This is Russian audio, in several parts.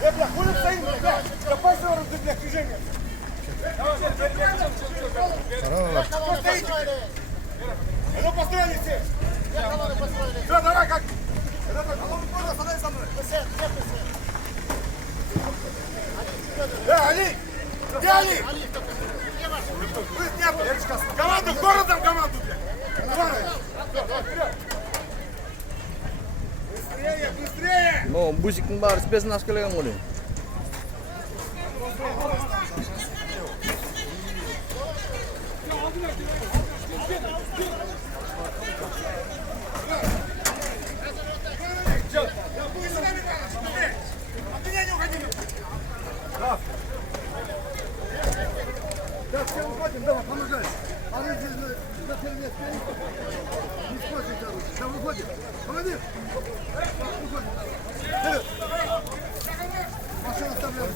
бля, хули стоим, бля? Давай сразу, бля, движение. Что стоите? А ну построили все. Все, давай, как? Колонну тоже оставляй со мной. Да, Али! Где Али? Команду, городом команду, бля! Давай! Быстрее, быстрее! Ну, бусиктің бары спесін аскелеген ғой. От меня не уходи! Да, все выходим, давай, помогай. А вы здесь на перед не скотчем, короче. Да, выходим. Молодец. Выходим. Вперед. Машину оставляем.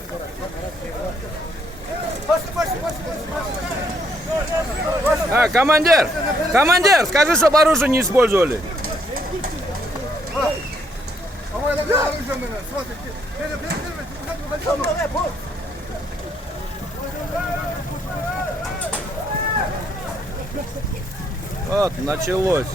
А, командир! Командир, скажи, чтобы оружие не использовали. А вы это оружие, наверное, смотрите. Вперед, выходи. Вот, началось.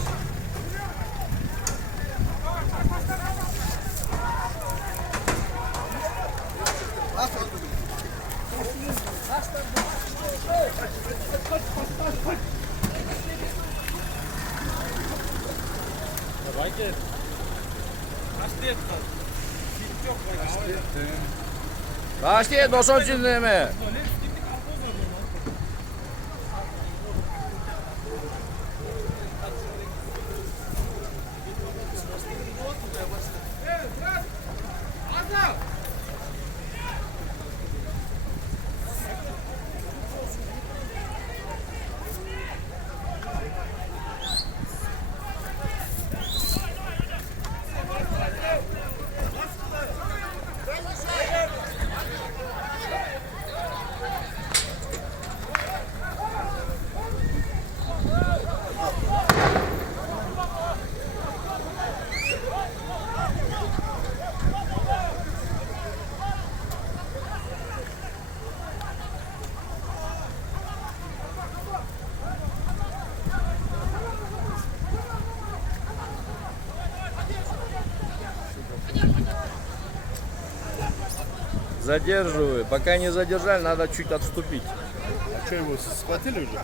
Давайте. Kaçtı, 90 mi? Задерживаю. Пока не задержали, надо чуть отступить. А что, его схватили уже?